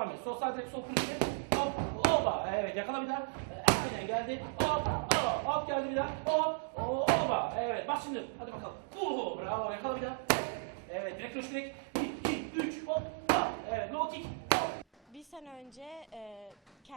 Sol sağ direkt sol kırmızı. Hop. Oba. Evet yakala bir daha. Aynen geldi. Hop. Hop. Hop geldi bir daha. Hop. Oba. Evet bak şimdi. Hadi bakalım. Uhu. Bravo yakala bir daha. Evet direkt koş direkt. 1, 2, 3. Hop. Hop. Evet low kick. Hop. Bir sene önce e,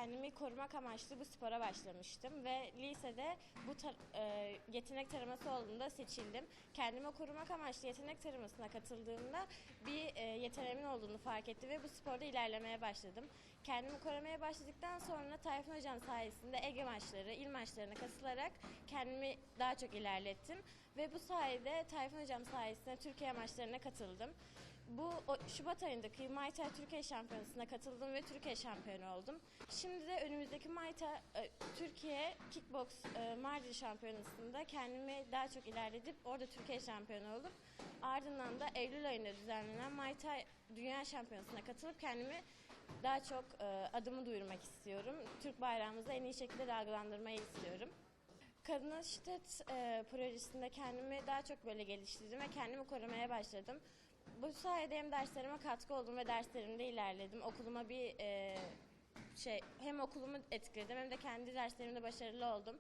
kendimi korumak amaçlı bu spora başlamıştım ve lisede bu e, yetenek taraması olduğunda seçildim. Kendimi korumak amaçlı yetenek taramasına katıldığımda bir e, yeteneğimin olduğunu fark ettim ve bu sporda ilerlemeye başladım. Kendimi korumaya başladıktan sonra Tayfun Hocam sayesinde Ege maçları, il maçlarına katılarak kendimi daha çok ilerlettim. Ve bu sayede Tayfun Hocam sayesinde Türkiye maçlarına katıldım. Bu Şubat ayındaki Muay Thai Türkiye Şampiyonası'na katıldım ve Türkiye şampiyonu oldum. Şimdi de önümüzdeki e, Türkiye Kickbox e, Mardin Şampiyonası'nda kendimi daha çok ilerletip orada Türkiye şampiyonu olup ardından da Eylül ayında düzenlenen Muay Thai Dünya Şampiyonası'na katılıp kendimi daha çok e, adımı duyurmak istiyorum. Türk bayrağımızı en iyi şekilde dalgalandırmayı istiyorum. Kadına şiddet e, projesinde kendimi daha çok böyle geliştirdim ve kendimi korumaya başladım. Bu sayede hem derslerime katkı oldum ve derslerimde ilerledim. Okuluma bir e, şey hem okulumu etkiledim hem de kendi derslerimde başarılı oldum.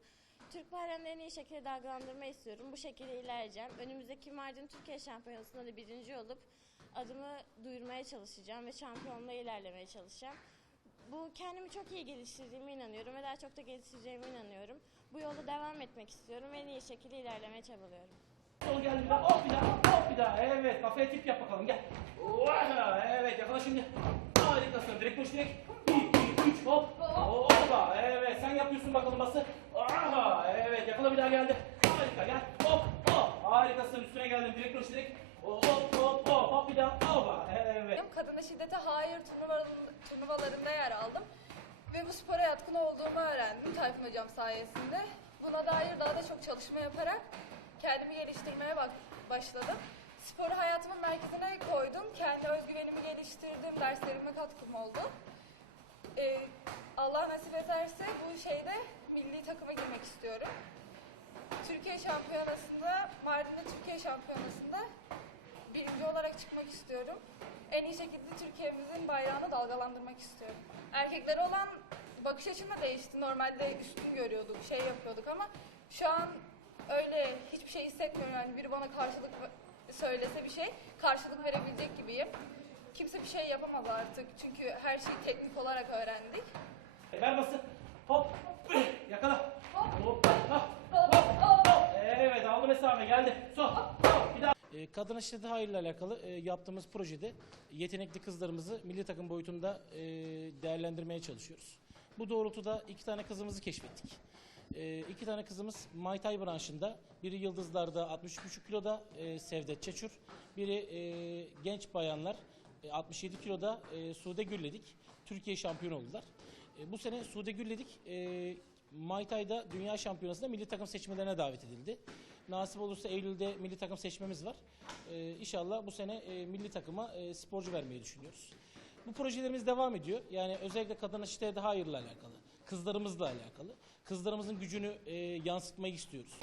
Türk bayrağını en iyi şekilde dalgalandırmayı istiyorum. Bu şekilde ilerleyeceğim. Önümüzdeki Mardin Türkiye Şampiyonası'nda da birinci olup adımı duyurmaya çalışacağım ve şampiyonluğa ilerlemeye çalışacağım. Bu kendimi çok iyi geliştirdiğime inanıyorum ve daha çok da geliştireceğime inanıyorum. Bu yolda devam etmek istiyorum ve en iyi şekilde ilerlemeye çabalıyorum. Sol geldi bir daha. Hop bir daha. Hop bir daha. Evet kafaya tip yap bakalım gel. Evet yakala şimdi. Harikasın. Direkt koş direkt. 1, 2, 3 hop. Oba. Evet sen yapıyorsun bakalım bası. Aha. Evet yakala bir daha geldi. Harika gel. Hop hop. Harikasın üstüne geldim. Direkt koş direkt. Hop hop hop. Hop bir daha. Oba. Evet. Kadına şiddete hayır turnuvalarında yer aldım. Ve bu spora yatkın olduğumu öğrendim Tayfun Hocam sayesinde. Buna dair daha da çok çalışma yaparak kendimi geliştirmeye bak başladım. Sporu hayatımın merkezine koydum. Kendi özgüvenimi geliştirdim, derslerime katkım oldu. Ee, Allah nasip ederse bu şeyde milli takıma girmek istiyorum. Türkiye Şampiyonası'nda, Mardin'de Türkiye Şampiyonası'nda birinci olarak çıkmak istiyorum. En iyi şekilde Türkiye'mizin bayrağını dalgalandırmak istiyorum. Erkeklere olan bakış açım da değişti. Normalde üstün görüyorduk, şey yapıyorduk ama şu an öyle hiçbir şey hissetmiyorum. Yani biri bana karşılık söylese bir şey, karşılık verebilecek gibiyim. Kimse bir şey yapamaz artık çünkü her şeyi teknik olarak öğrendik. Ver bası. Hop. Yakala. Hop. Hop. Hop. Hop. Evet aldı mesafe geldi. Sol. Hop. Bir daha. E, Kadına şiddete hayırla alakalı e, yaptığımız projede yetenekli kızlarımızı milli takım boyutunda e, değerlendirmeye çalışıyoruz. Bu doğrultuda iki tane kızımızı keşfettik. E, iki tane kızımız Muay Thai branşında, biri Yıldızlar'da 63,5 kiloda e, Sevdet Çeçur, biri e, genç bayanlar e, 67 kiloda e, Sude Gülledik. Türkiye şampiyonu oldular. E, bu sene Sude Gülledik e, Muay Thai'da dünya şampiyonasında milli takım seçmelerine davet edildi. Nasip olursa Eylül'de milli takım seçmemiz var. Ee, inşallah bu sene e, milli takıma e, sporcu vermeyi düşünüyoruz. Bu projelerimiz devam ediyor. Yani özellikle kadına şiddete hayırla alakalı, kızlarımızla alakalı. Kızlarımızın gücünü e, yansıtmayı istiyoruz.